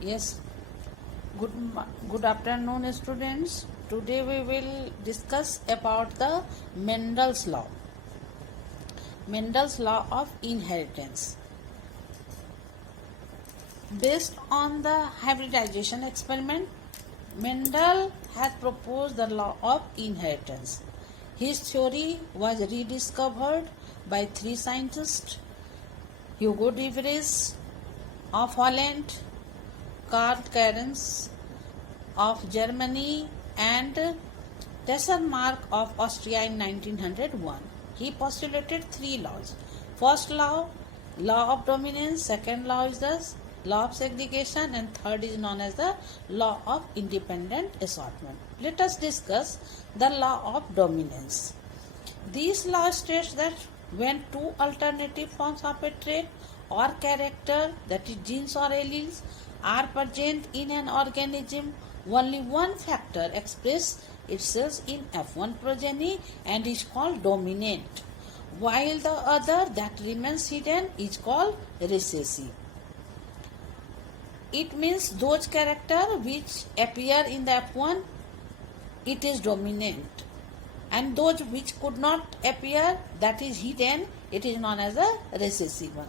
Yes, good afternoon, students. Today we will discuss about the Mendels Law. Mendels Law of Inheritance. Based on the hybridization experiment, Mendel had proposed the law of inheritance. His theory was rediscovered by three scientists: Hugo de Vries of Holland, Karl Kerens of Germany, and Tesselmark of Austria in 1901. He postulated three laws. First law, law of dominance. Second law is the law of segregation, and third is known as the law of independent assortment. Let us discuss the law of dominance. This law states that when two alternative forms of a trait or character, that is genes or alleles, are present in an organism, only one factor expresses itself in F1 progeny and is called dominant, while the other that remains hidden is called recessive. It means those characters which appear in the F1, it is dominant, and those which could not appear, that is hidden, it is known as a recessive one.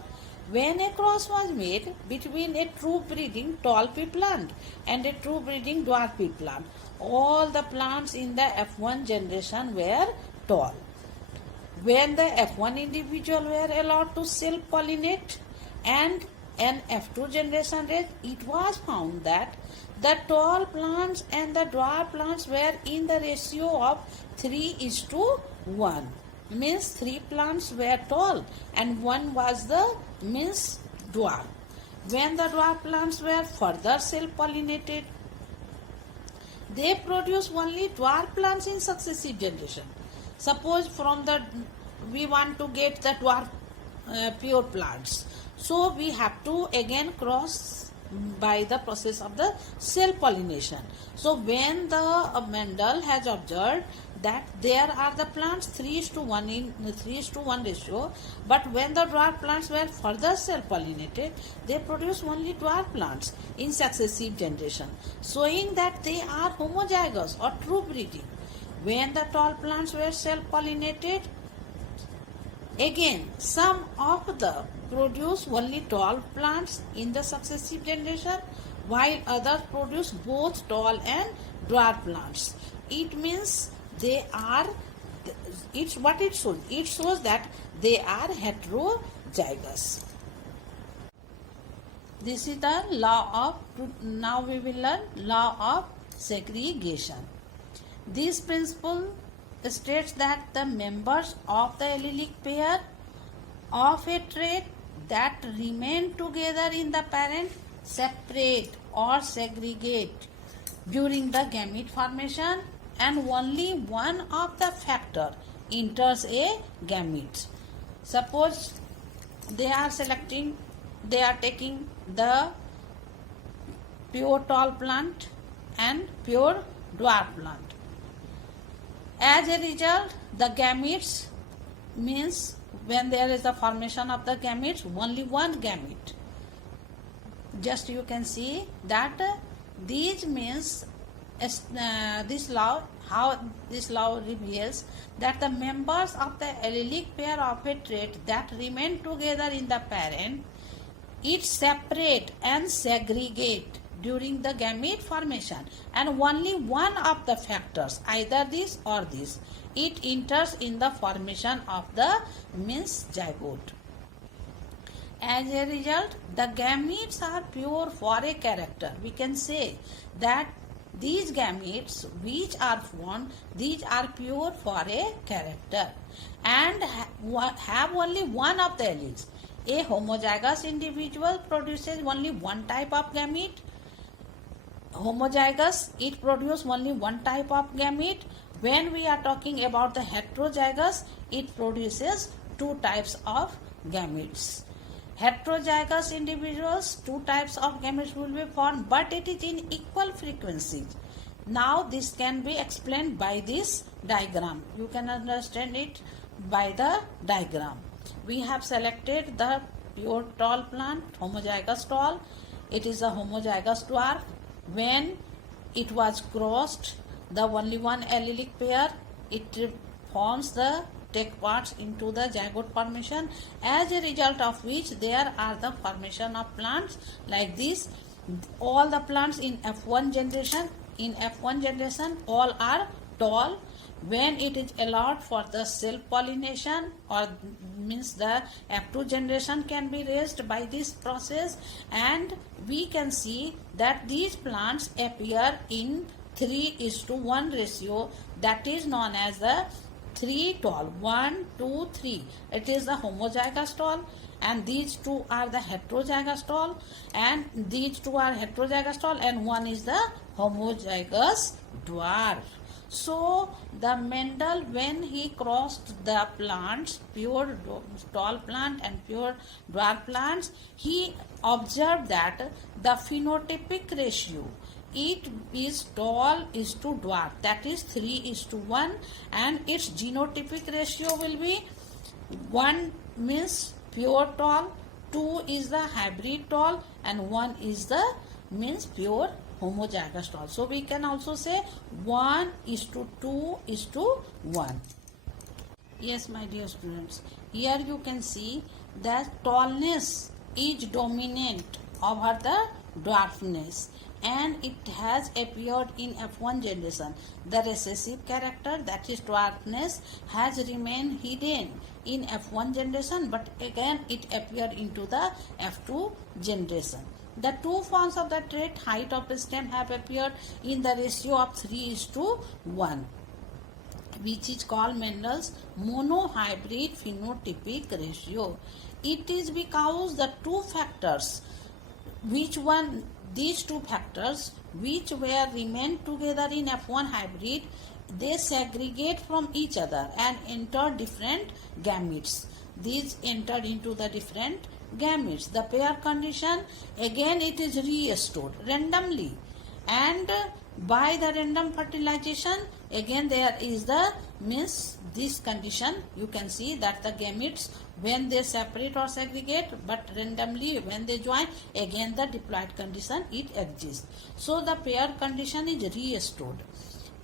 When a cross was made between a true breeding tall pea plant and a true breeding dwarf pea plant, all the plants in the F1 generation were tall. When the F1 individual were allowed to self-pollinate and an F2 generation raised, it was found that the tall plants and the dwarf plants were in the ratio of 3:1. Means 3 plants were tall and 1 was the dwarf. When the dwarf plants were further self-pollinated, they produce only dwarf plants in successive generation. Suppose we want to get the dwarf pure plants, so we have to again cross by the process of the self-pollination. So when the Mendel has observed that there are the plants 3:1 in 3:1 ratio, but when the dwarf plants were further self-pollinated, they produce only dwarf plants in successive generation, showing that they are homozygous or true breeding. When the tall plants were self-pollinated, again some of the produce only tall plants in the successive generation, while others produce both tall and dwarf plants. It means they are, it's what it shows. It shows that they are heterozygous. This is the law of, now we will learn law of segregation. This principle states that the members of the allelic pair of a trait that remain together in the parent separate or segregate during the gamete formation, and only one of the factor enters a gamete. Suppose they are taking the pure tall plant and pure dwarf plant. As a result, the gametes, means when there is the formation of the gametes, only one gamete. Just you can see that these means this law, how this law reveals that the members of the allelic pair of a trait that remain together in the parent, it separate and segregate during the gamete formation, and only one of the factors, either this or this, it enters in the formation of the zygote. As a result, the gametes are pure for a character. We can say that these gametes which are formed, these are pure for a character and have only one of the alleles. A homozygous individual produces only one type of gamete. Homozygous, it produces only one type of gamete. When we are talking about the heterozygous, it produces two types of gametes. Heterozygous individuals, two types of gametes will be formed, but it is in equal frequencies. Now this can be explained by this diagram. You can understand it by the diagram. We have selected the pure tall plant, homozygous tall, it is a homozygous dwarf. When it was crossed, the only one allelic pair, it forms the take parts into the zygote formation, as a result of which there are the formation of plants like this. All the plants in F1 generation all are tall. When it is allowed for the self pollination, or means the F2 generation can be raised by this process, and we can see that these plants appear in 3:1 ratio, that is known as the 3 tall, 1 2 3. It is the homozygous tall, and these two are the heterozygous tall, and these two are heterozygous tall, and one is the homozygous dwarf. So the Mendel, when he crossed the plants, pure tall plant and pure dwarf plants, he observed that the phenotypic ratio, it is tall is to dwarf, that is 3:1, and its genotypic ratio will be 1 means pure tall, 2 is the hybrid tall, and 1 is the means pure homozygous tall. So we can also say 1:2:1. Yes, my dear students, here you can see that tallness is dominant over the dwarfness, and it has appeared in F1 generation. The recessive character, that is dwarfness, has remained hidden in F1 generation, but again it appeared into the F2 generation. The two forms of the trait height of the stem have appeared in the ratio of 3:1, which is called Mendel's monohybrid phenotypic ratio. It is because the two factors, these two factors which were remain together in F1 hybrid, they segregate from each other and enter different gametes. These entered into the different gametes. The pair condition, again it is restored randomly, and by the random fertilization, again there is the means this condition. You can see that the gametes, when they separate or segregate, but randomly when they join, again the diploid condition it exists. So the pair condition is restored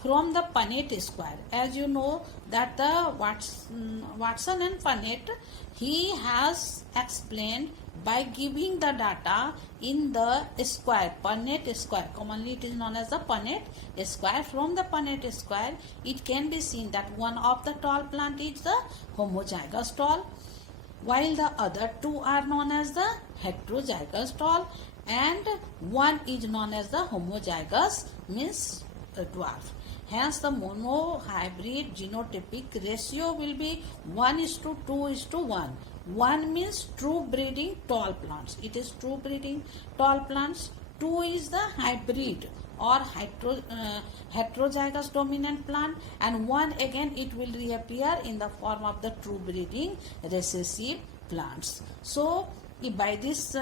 from the Punnett square. As you know that the Watson and Punnett, he has explained by giving the data in the square, Punnett square. Commonly it is known as the Punnett square. From the Punnett square, it can be seen that one of the tall plant is the homozygous tall, while the other two are known as the heterozygous tall, and one is known as the homozygous means dwarf. Hence the monohybrid genotypic ratio will be 1:2:1. 1 means true breeding tall plants. It is true breeding tall plants. 2 is the hybrid or heterozygous dominant plant, and 1 again it will reappear in the form of the true breeding recessive plants. So by this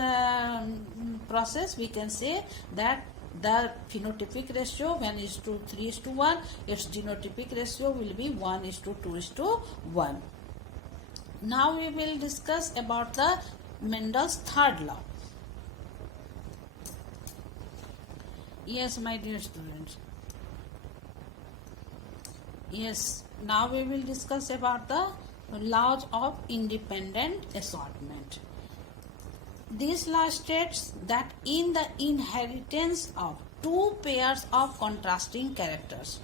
process we can say that the phenotypic ratio, when is to 3:1, its genotypic ratio will be 1:2:1. Now we will discuss about the Mendel's third law. Yes, my dear students. Yes, now we will discuss about the laws of independent assortment. This law states that in the inheritance of two pairs of contrasting characters,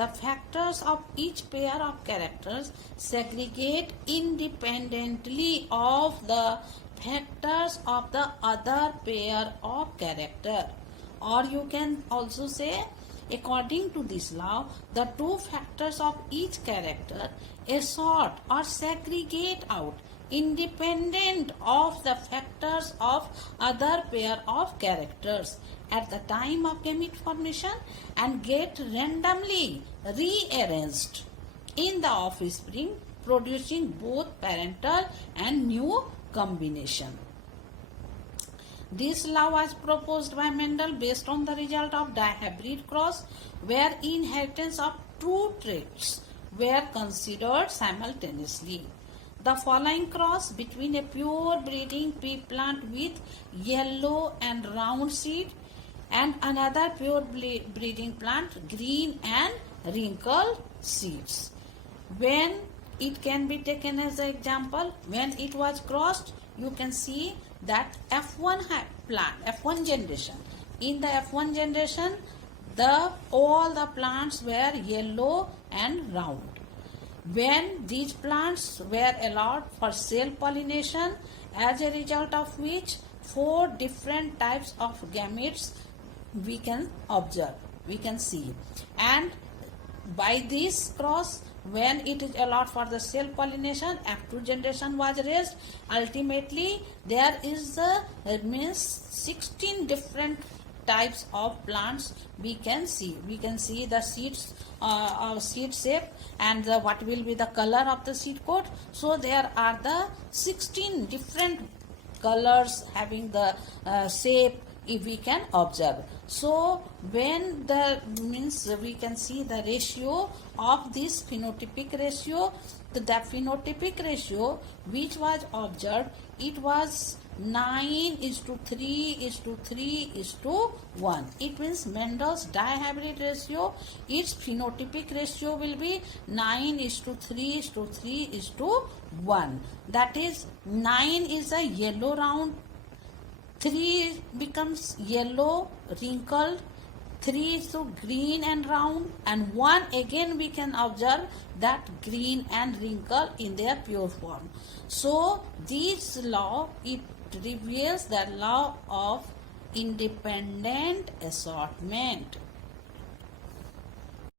the factors of each pair of characters segregate independently of the factors of the other pair of character. Or you can also say, according to this law, the two factors of each character assort or segregate out independent of the factors of other pair of characters at the time of gamete formation and get randomly rearranged in the offspring, producing both parental and new combination. This law was proposed by Mendel based on the result of dihybrid cross, where inheritance of two traits were considered simultaneously. The following cross between a pure breeding pea plant with yellow and round seed and another pure breeding plant green and wrinkled seeds. When it can be taken as an example, when it was crossed, you can see that F1 plant, F1 generation. In the F1 generation, all the plants were yellow and round. When these plants were allowed for self-pollination, as a result of which 4 different types of gametes we can observe, we can see. And by this cross, when it is allowed for the self-pollination, F2 generation was raised. Ultimately, there is means 16 different types of plants we can see. We can see the seeds, seed shape, and what will be the color of the seed coat. So there are the 16 different colors having the shape if we can observe. So when the means we can see the ratio of this phenotypic ratio, the phenotypic ratio which was observed, it was 9:3:3:1. It means Mendel's dihybrid ratio, its phenotypic ratio will be 9:3:3:1. That is, 9 is a yellow round, 3 becomes yellow wrinkled, 3 is to green and round, and 1 again we can observe that green and wrinkled in their pure form. So this law, it reveals the law of independent assortment.